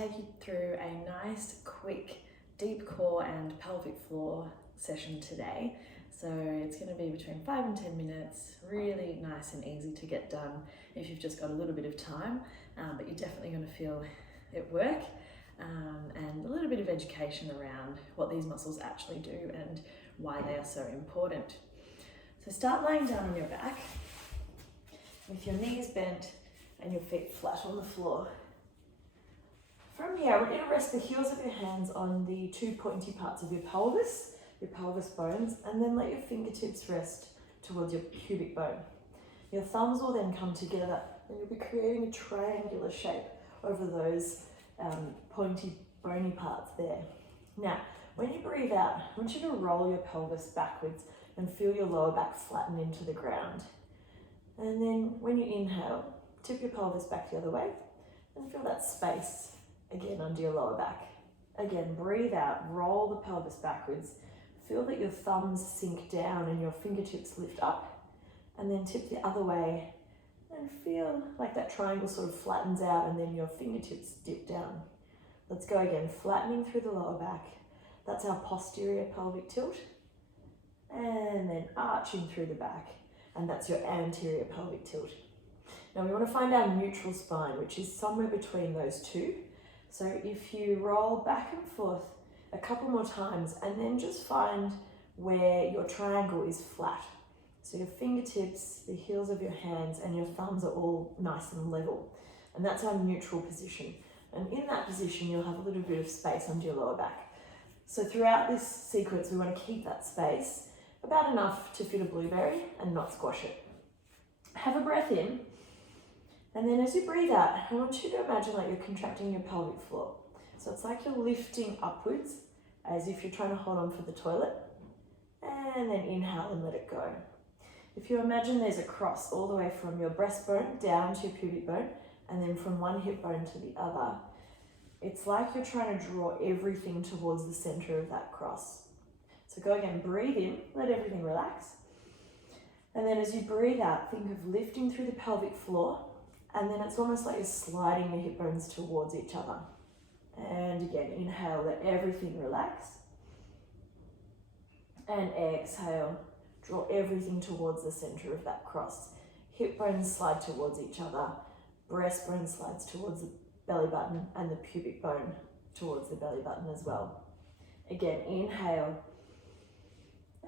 take you through a nice, quick, deep core and pelvic floor session today. So it's going to be between 5 and 10 minutes, really nice and easy to get done if you've just got a little bit of time, but you're definitely going to feel it work, and a little bit of education around what these muscles actually do and why they are so important. So start lying down on your back with your knees bent and your feet flat on the floor. From here, I want you to rest the heels of your hands on the two pointy parts of your pelvis bones, and then let your fingertips rest towards your pubic bone. Your thumbs will then come together and you'll be creating a triangular shape over those pointy bony parts there. Now, when you breathe out, I want you to roll your pelvis backwards and feel your lower back flatten into the ground. And then when you inhale, tip your pelvis back the other way and feel that space again under your lower back. Again, breathe out, roll the pelvis backwards. Feel that your thumbs sink down and your fingertips lift up, and then tip the other way and feel like that triangle sort of flattens out and then your fingertips dip down. Let's go again, flattening through the lower back. That's our posterior pelvic tilt. And then arching through the back, and that's your anterior pelvic tilt. Now we want to find our neutral spine, which is somewhere between those two. So if you roll back and forth a couple more times and then just find where your triangle is flat. So your fingertips, the heels of your hands and your thumbs are all nice and level. And that's our neutral position. And in that position, you'll have a little bit of space under your lower back. So throughout this sequence, we want to keep that space about enough to fit a blueberry and not squash it. Have a breath in. And then as you breathe out, I want you to imagine like you're contracting your pelvic floor. So it's like you're lifting upwards as if you're trying to hold on for the toilet, and then inhale and let it go. If you imagine there's a cross all the way from your breastbone down to your pubic bone, and then from one hip bone to the other, it's like you're trying to draw everything towards the center of that cross. So go again, breathe in, let everything relax. And then as you breathe out, think of lifting through the pelvic floor, and then it's almost like you're sliding your hip bones towards each other. And again, inhale, let everything relax. And exhale, draw everything towards the center of that cross. Hip bones slide towards each other, breastbone slides towards the belly button, and the pubic bone towards the belly button as well. Again, inhale,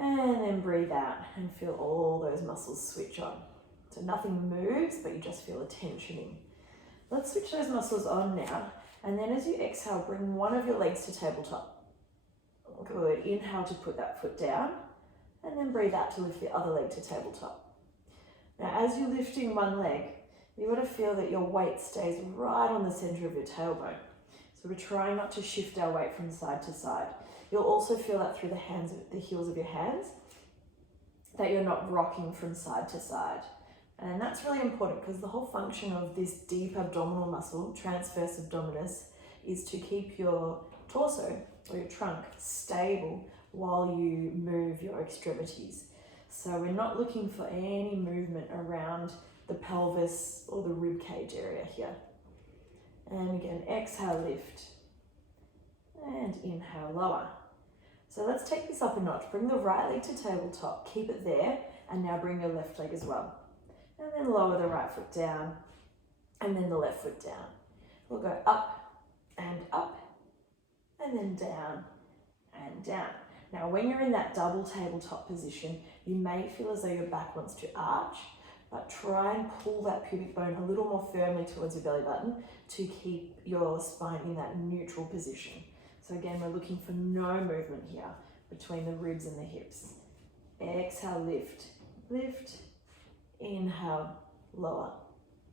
and then breathe out and feel all those muscles switch on. So nothing moves, but you just feel a tensioning. Let's switch those muscles on now. And then as you exhale, bring one of your legs to tabletop. Good. Inhale to put that foot down, and then breathe out to lift the other leg to tabletop. Now, as you're lifting one leg, you want to feel that your weight stays right on the center of your tailbone. So we're trying not to shift our weight from side to side. You'll also feel that through the heels of your hands, that you're not rocking from side to side. And that's really important because the whole function of this deep abdominal muscle, transverse abdominis, is to keep your torso or your trunk stable while you move your extremities. So we're not looking for any movement around the pelvis or the rib cage area here. And again, exhale, lift. And inhale, lower. So let's take this up a notch. Bring the right leg to tabletop, keep it there, and now bring your left leg as well. And then lower the right foot down, and then the left foot down. We'll go up, and then down, and down. Now, when you're in that double tabletop position, you may feel as though your back wants to arch, but try and pull that pubic bone a little more firmly towards your belly button to keep your spine in that neutral position. So again, we're looking for no movement here between the ribs and the hips. Exhale, lift, lift. Inhale, lower,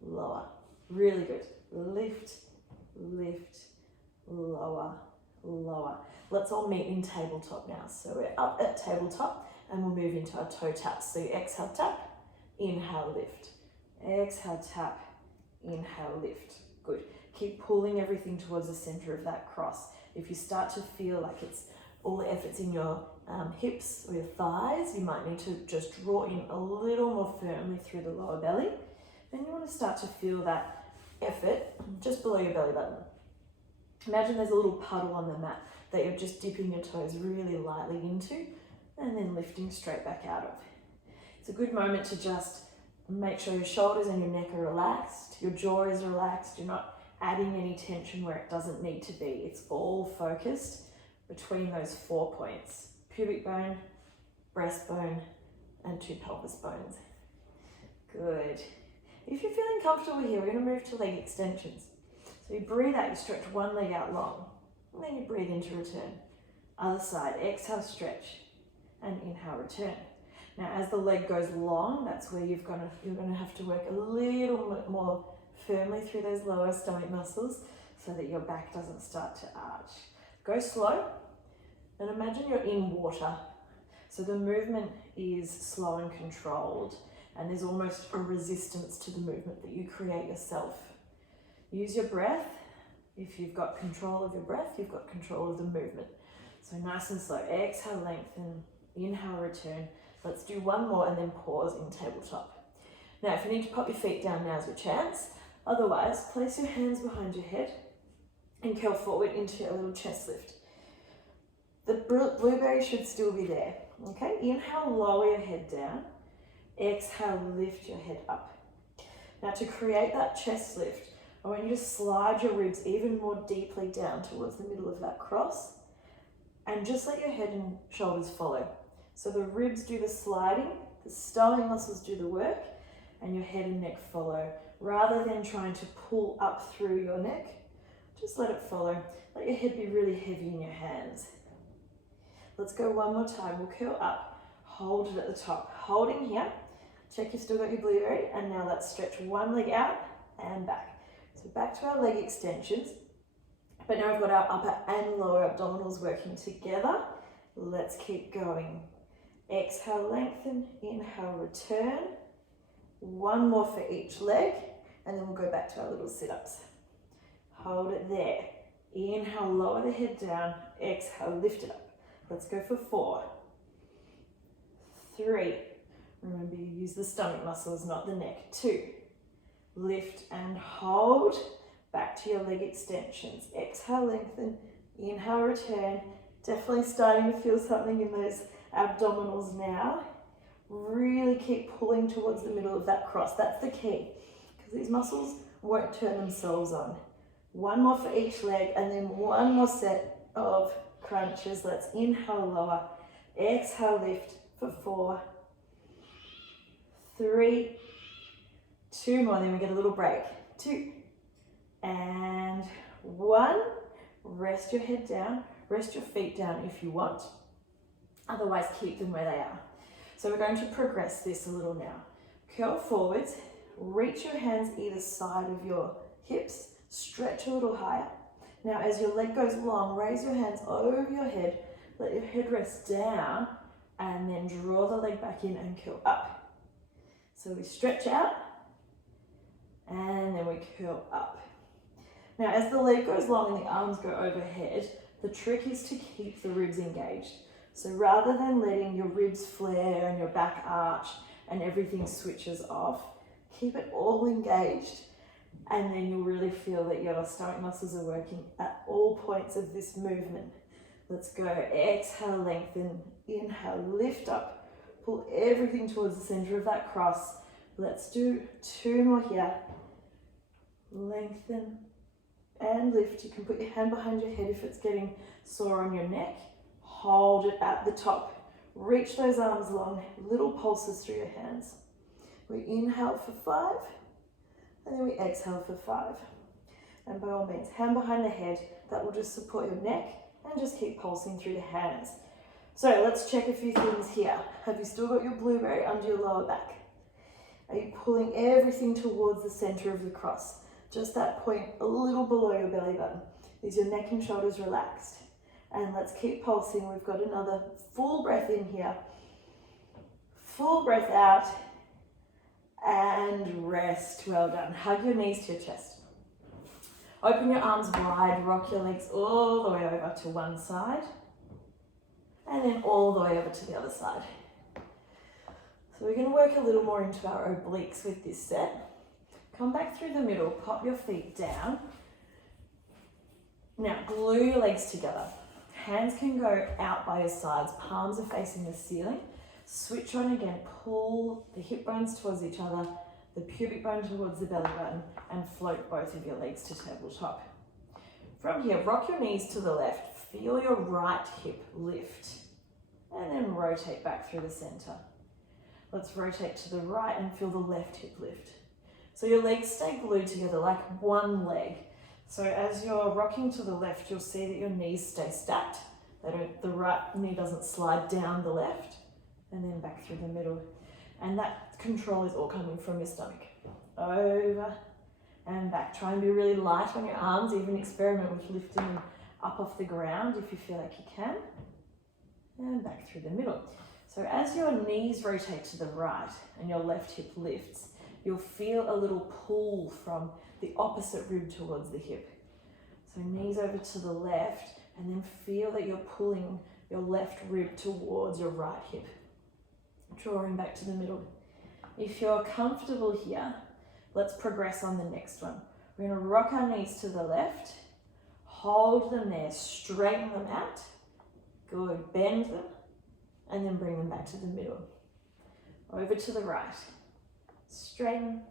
lower. Really good. Lift, lift, lower, lower. Let's all meet in tabletop now. So we're up at tabletop and we'll move into our toe taps. So you exhale, tap, inhale, lift. Exhale, tap, inhale, lift. Good. Keep pulling everything towards the center of that cross. If you start to feel like it's all the effort's in your hips or your thighs, you might need to just draw in a little more firmly through the lower belly. Then you want to start to feel that effort just below your belly button. Imagine there's a little puddle on the mat that you're just dipping your toes really lightly into and then lifting straight back out of. It's a good moment to just make sure your shoulders and your neck are relaxed, your jaw is relaxed, you're not adding any tension where it doesn't need to be. It's all focused between those 4 points: pubic bone, breastbone, and 2 pelvis bones. Good. If you're feeling comfortable here, we're going to move to leg extensions. So you breathe out, you stretch one leg out long, and then you breathe in to return. Other side, exhale, stretch, and inhale, return. Now, as the leg goes long, that's where you're going to have to work a little bit more firmly through those lower stomach muscles so that your back doesn't start to arch. Go slow, and imagine you're in water. So the movement is slow and controlled, and there's almost a resistance to the movement that you create yourself. Use your breath. If you've got control of your breath, you've got control of the movement. So nice and slow. Exhale, lengthen. Inhale, return. Let's do one more and then pause in tabletop. Now, if you need to pop your feet down, now's your chance. Otherwise, place your hands behind your head and curl forward into a little chest lift. The blueberry should still be there. Okay, inhale, lower your head down. Exhale, lift your head up. Now, to create that chest lift, I want you to slide your ribs even more deeply down towards the middle of that cross, and just let your head and shoulders follow. So the ribs do the sliding, the stomach muscles do the work, and your head and neck follow. Rather than trying to pull up through your neck, just let it follow. Let your head be really heavy in your hands. Let's go one more time. We'll curl up, hold it at the top. Holding here, check you've still got your blueberry, and now let's stretch one leg out and back. So back to our leg extensions, but now we've got our upper and lower abdominals working together. Let's keep going. Exhale, lengthen, inhale, return. One more for each leg, and then we'll go back to our little sit-ups. Hold it there. Inhale, lower the head down. Exhale, lift it up. Let's go for 4, 3. Remember, you use the stomach muscles, not the neck. 2. Lift and hold. Back to your leg extensions. Exhale, lengthen. Inhale, return. Definitely starting to feel something in those abdominals now. Really keep pulling towards the middle of that cross. That's the key, because these muscles won't turn themselves on. One more for each leg, and then one more set of crunches. Let's inhale, lower. Exhale, lift for 4, 3, 2 more, then we get a little break. 2 and 1. Rest your head down, rest your feet down if you want. Otherwise, keep them where they are. So we're going to progress this a little now. Curl forwards, reach your hands either side of your hips, stretch a little higher. Now, as your leg goes long, raise your hands over your head, let your head rest down, and then draw the leg back in and curl up. So we stretch out, and then we curl up. Now, as the leg goes long and the arms go overhead, the trick is to keep the ribs engaged. So rather than letting your ribs flare and your back arch and everything switches off, keep it all engaged, and then you'll really feel that your stomach muscles are working at all points of this movement. Let's go. Exhale, lengthen. Inhale, lift up. Pull everything towards the center of that cross. Let's do 2 more here. Lengthen and lift. You can put your hand behind your head if it's getting sore on your neck. Hold it at the top. Reach those arms long. Little pulses through your hands. We inhale for 5, and then we exhale for 5. And by all means, hand behind the head. That will just support your neck and just keep pulsing through the hands. So let's check a few things here. Have you still got your blueberry under your lower back? Are you pulling everything towards the center of the cross? Just that point a little below your belly button. Is your neck and shoulders relaxed? And let's keep pulsing. We've got another full breath in here. Full breath out. And rest. Well done. Hug your knees to your chest. Open your arms wide. Rock your legs all the way over to one side. And then all the way over to the other side. So we're going to work a little more into our obliques with this set. Come back through the middle. Pop your feet down. Now, glue your legs together. Hands can go out by your sides, palms are facing the ceiling. Switch on again, pull the hip bones towards each other, the pubic bone towards the belly button, and float both of your legs to tabletop. From here, rock your knees to the left, feel your right hip lift, and then rotate back through the center. Let's rotate to the right and feel the left hip lift. So your legs stay glued together like one leg. So as you're rocking to the left, you'll see that your knees stay stacked. The right knee doesn't slide down the left, and then back through the middle. And that control is all coming from your stomach. Over and back. Try and be really light on your arms, even experiment with lifting them up off the ground if you feel like you can. And back through the middle. So as your knees rotate to the right and your left hip lifts, you'll feel a little pull from the opposite rib towards the hip. So knees over to the left, and then feel that you're pulling your left rib towards your right hip. Drawing back to the middle. If you're comfortable here, let's progress on the next one. We're going to rock our knees to the left, hold them there, straighten them out, good, bend them, and then bring them back to the middle. Over to the right, straighten,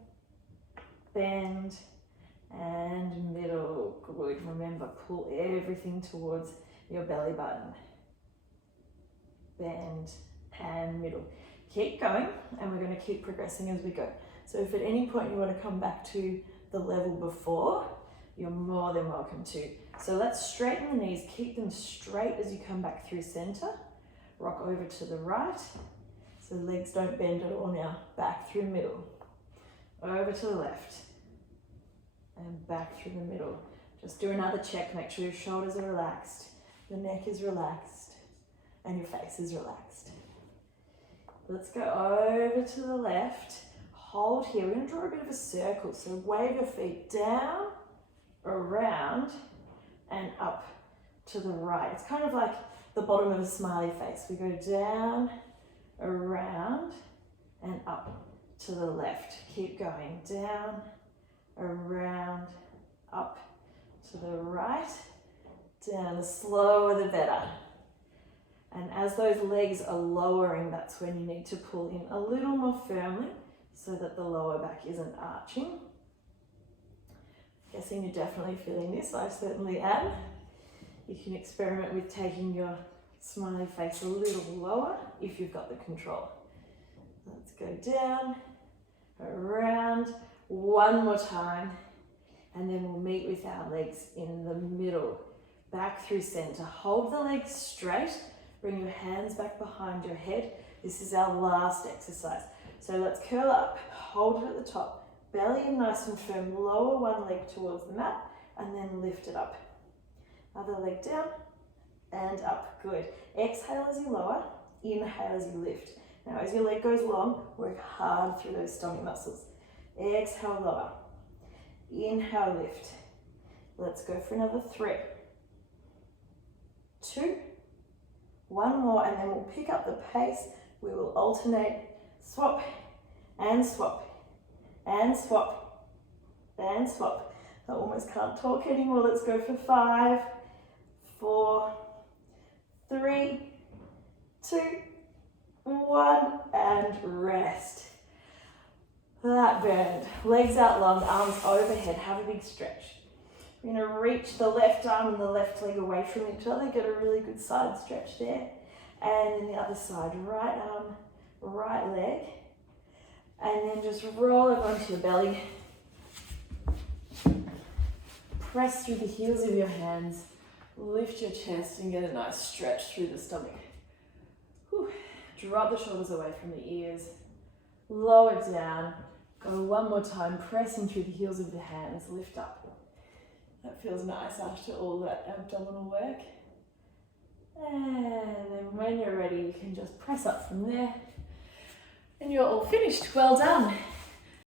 bend, and middle, good. Remember, pull everything towards your belly button. Bend and middle. Keep going, and we're going to keep progressing as we go. So if at any point you want to come back to the level before, you're more than welcome to. So let's straighten the knees, keep them straight as you come back through center. Rock over to the right, so legs don't bend at all now. Back through middle, over to the left, and back through the middle. Just do another check, make sure your shoulders are relaxed, your neck is relaxed, and your face is relaxed. Let's go over to the left, hold here. We're going to draw a bit of a circle, so wave your feet down, around, and up to the right. It's kind of like the bottom of a smiley face. We go down, around, and up to the left. Keep going, down, around, up to the right, down. The slower the better. And as those legs are lowering, that's when you need to pull in a little more firmly so that the lower back isn't arching. Guessing you're definitely feeling this, I certainly am. You can experiment with taking your smiley face a little lower if you've got the control. Let's go down, around, one more time, and then we'll meet with our legs in the middle. Back through center. Hold the legs straight, bring your hands back behind your head. This is our last exercise. So let's curl up, hold it at the top, belly in nice and firm, lower one leg towards the mat, and then lift it up. Other leg down and up, good. Exhale as you lower, inhale as you lift. Now as your leg goes long, work hard through those stomach muscles. Exhale, lower. Inhale, lift. Let's go for another 3, 2, one more, and then we'll pick up the pace. We will alternate, swap, and swap, and swap, and swap. I almost can't talk anymore. Let's go for 5, 4, 3, 2, 1, and rest. That burned. Legs out long, arms overhead. Have a big stretch. We're going to reach the left arm and the left leg away from each other. Get a really good side stretch there. And then the other side, right arm, right leg. And then just roll it onto your belly. Press through the heels of your hands. Lift your chest and get a nice stretch through the stomach. Whew. Drop the shoulders away from the ears. Lower down. Go one more time, pressing through the heels of the hands. Lift up. That feels nice after all that abdominal work. And then when you're ready, you can just press up from there. And you're all finished. Well done.